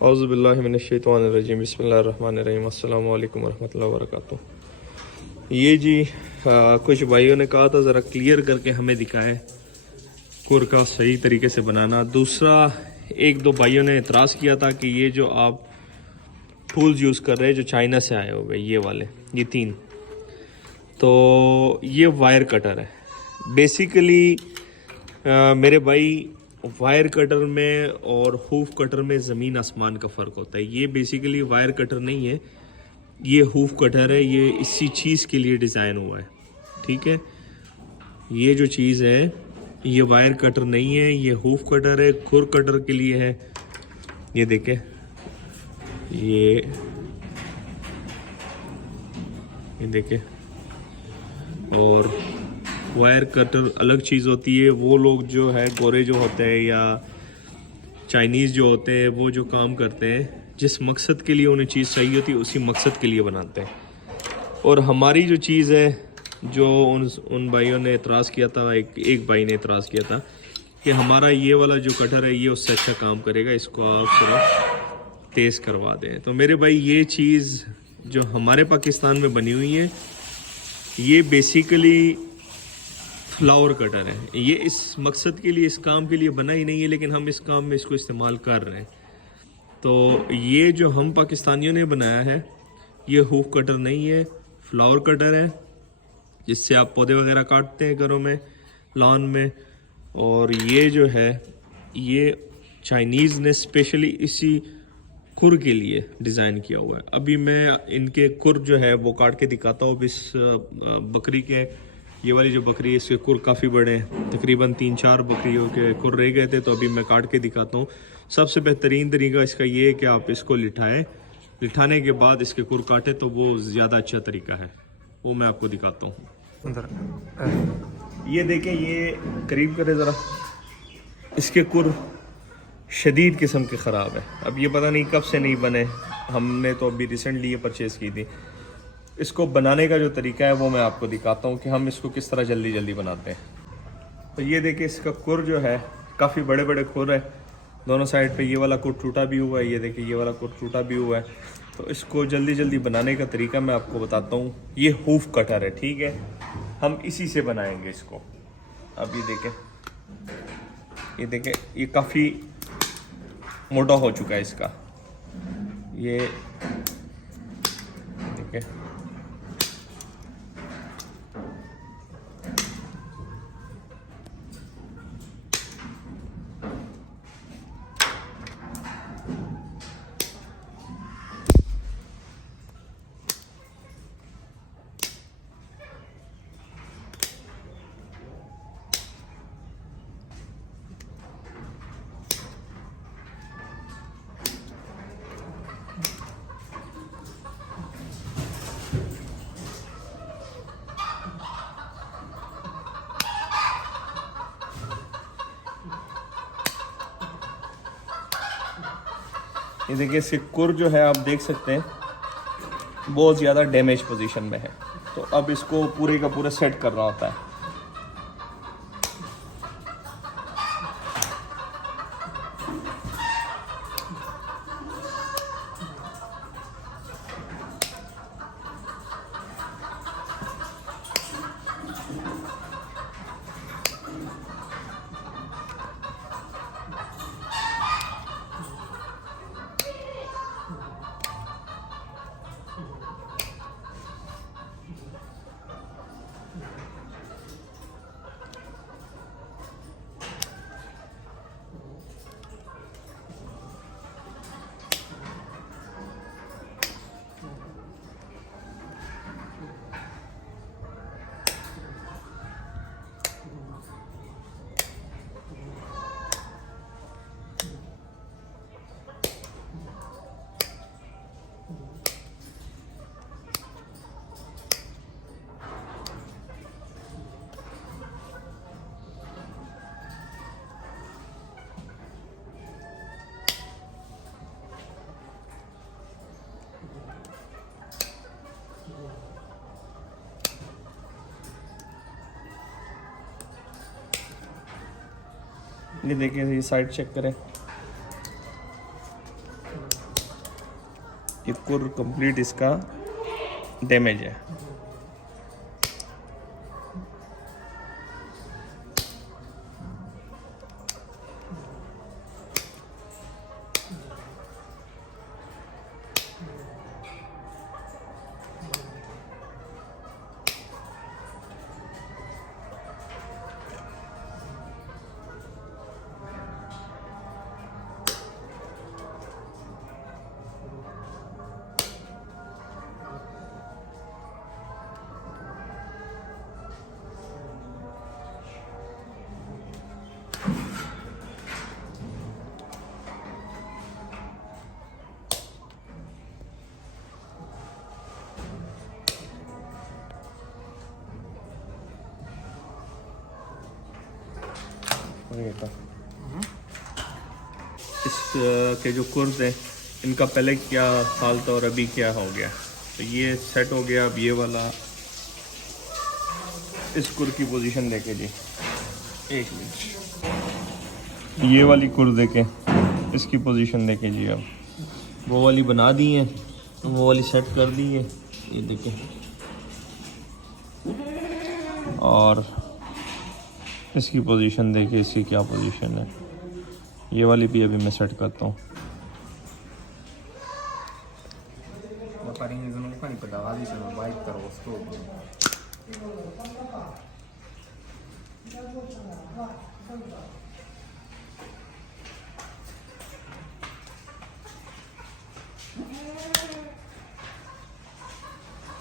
औज़ुबिल्लाहि मिनश्शैतानिर्रजीम बिस्मिल्लाहिर्रहमानिर्रहीम अस्सलामु अलैकुम वरहमतुल्लाहि वबरकातुहू। ये जी कुछ भाइयों ने कहा था ज़रा क्लियर करके हमें दिखाएं कुर का सही तरीके से बनाना। दूसरा, एक दो भाइयों ने इतराज़ किया था कि ये जो आप टूल्स यूज़ कर रहे हैं जो चाइना से आए हुए ये वाले, ये तीन, तो ये वायर कटर है बेसिकली। मेरे भाई, वायर कटर में और हूफ कटर में ज़मीन आसमान का फ़र्क होता है। ये बेसिकली वायर कटर नहीं है, ये हूफ कटर है। ये इसी चीज़ के लिए डिज़ाइन हुआ है, ठीक है। ये जो चीज़ है ये वायर कटर नहीं है, ये हूफ कटर है, खुर कटर के लिए है। ये देखें, ये देखें। और वायर कटर अलग चीज़ होती है। वो लोग जो है गोरे जो होते हैं या चाइनीज़ जो होते हैं, वो जो काम करते हैं जिस मकसद के लिए उन्हें चीज़ चाहिए होती है उसी मकसद के लिए बनाते हैं। और हमारी जो चीज़ है, जो उन भाइयों ने इतराज़ किया था, एक भाई ने इतराज़ किया था कि हमारा ये वाला जो कटर है ये उससे अच्छा काम करेगा, इसको आप सिर्फ तेज़ करवा दें। तो मेरे भाई, ये चीज़ जो हमारे पाकिस्तान में बनी हुई है ये बेसिकली फ्लावर कटर है। ये इस मकसद के लिए, इस काम के लिए बना ही नहीं है, लेकिन हम इस काम में इसको इस्तेमाल कर रहे हैं। तो ये जो हम पाकिस्तानियों ने बनाया है ये हूफ कटर नहीं है, फ्लावर कटर है, जिससे आप पौधे वगैरह काटते हैं घरों में, लॉन में। और ये जो है ये चाइनीज़ ने स्पेशली इसी खुर के लिए डिज़ाइन किया हुआ है। अभी मैं इनके खुर जो है वो काट के दिखाता हूँ। इस बकरी के, ये वाली जो बकरी है इसके खुर काफ़ी बड़े हैं, तकरीबन 3-4 बकरियों के खुर रह गए थे, तो अभी मैं काट के दिखाता हूँ। सबसे बेहतरीन तरीका इसका ये है कि आप इसको लिटाएं, लिटाने के बाद इसके खुर काटें, तो वो ज़्यादा अच्छा तरीका है। वो मैं आपको दिखाता हूँ। ये देखें, ये करीब करें ज़रा, इसके खुर शदीद किस्म के ख़राब है। अब ये पता नहीं कब से नहीं बने, हमने तो अभी रिसेंटली ये परचेज़ की थी। इसको बनाने का जो तरीका है वो मैं आपको दिखाता हूँ कि हम इसको किस तरह जल्दी जल्दी बनाते हैं। तो ये देखिए, इसका खुर जो है काफ़ी बड़े बड़े खुर है दोनों साइड पे। ये वाला खुर टूटा भी हुआ है, ये देखिए ये वाला खुर टूटा भी हुआ है। तो इसको जल्दी जल्दी बनाने का तरीका मैं आपको बताता हूँ। ये हूफ कटर है, ठीक है, हम इसी से बनाएंगे इसको। अब ये देखें, ये काफ़ी मोटा हो चुका है इसका। ये देखिए, ये देखिए, इसके खुर जो है आप देख सकते हैं बहुत ज़्यादा डैमेज पोजीशन में है। तो अब इसको पूरे का पूरा सेट करना होता है। ये देखिए, ये साइड चेक करें, ये कुर कंप्लीट इसका डैमेज है। इस के जो कुर्स हैं इनका पहले क्या हाल था और अभी क्या हो गया, तो ये सेट हो गया। अब ये वाला इस कुर की पोजीशन देखे जी, एक मिनट, ये वाली कुर देखे, इसकी पोजीशन देखे जी। अब वो वाली बना दी है, वो वाली सेट कर दी है, ये देखें। और इसकी पोजीशन देखिए, इसकी क्या पोजीशन है। ये वाली भी अभी मैं सेट करता हूँ।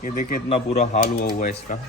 ये देखिए इतना बुरा हाल हुआ है इसका।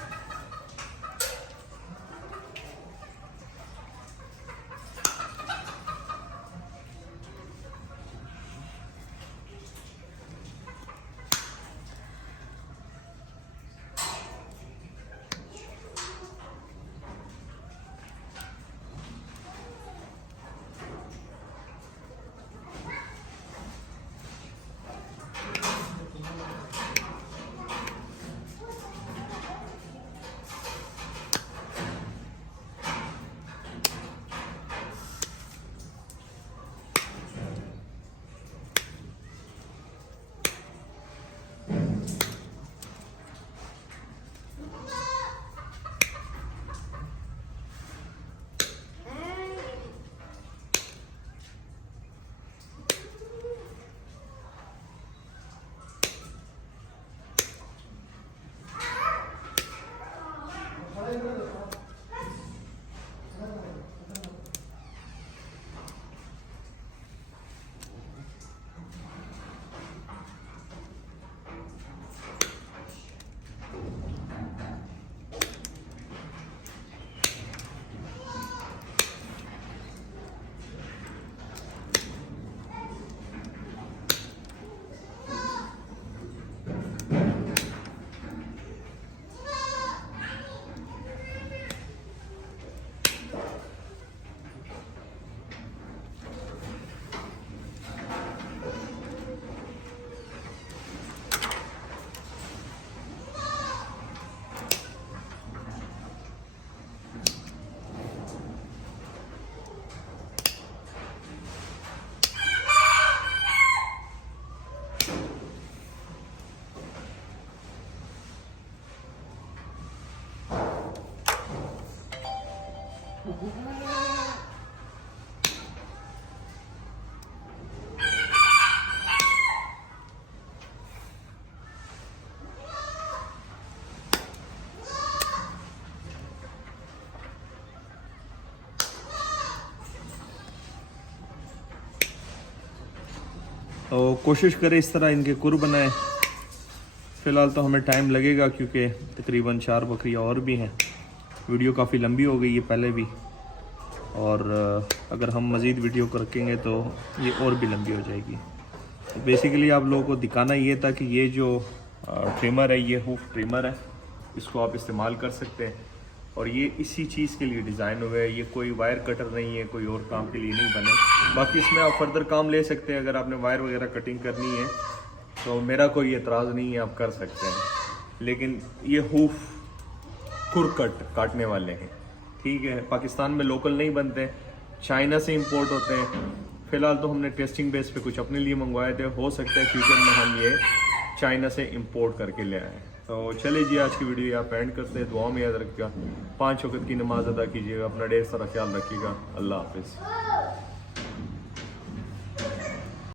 तो कोशिश करें इस तरह इनके कुर बनाए। फ़िलहाल तो हमें टाइम लगेगा क्योंकि तकरीबन 4 बकरियाँ और भी हैं। वीडियो काफ़ी लंबी हो गई है पहले भी, और अगर हम मज़ीद वीडियो रखेंगे तो ये और भी लंबी हो जाएगी। तो बेसिकली आप लोगों को दिखाना ये था कि ये जो ट्रिमर है, ये हूफ ट्रिमर है, इसको आप इस्तेमाल कर सकते हैं। और ये इसी चीज़ के लिए डिज़ाइन हुए हैं, ये कोई वायर कटर नहीं है, कोई और काम के लिए नहीं बने। बाकी इसमें आप फर्दर काम ले सकते हैं, अगर आपने वायर वगैरह कटिंग करनी है तो मेरा कोई एतराज़ नहीं है, आप कर सकते हैं। लेकिन ये हूफ खुर काटने वाले हैं, ठीक है। पाकिस्तान में लोकल नहीं बनते, चाइना से इंपोर्ट होते हैं, फ़िलहाल तो हमने टेस्टिंग बेस पे कुछ अपने लिए मंगवाए थे, हो सकता है फ्यूचर में हम ये चाइना से इंपोर्ट करके ले आएँ। तो चलिए जी, आज की वीडियो यहाँ पे एंड करते हैं। दुआ में याद रखिएगा, 5 वक्त की नमाज़ अदा कीजिएगा, अपना ढेर सारा ख्याल रखिएगा। अल्लाह हाफिज़।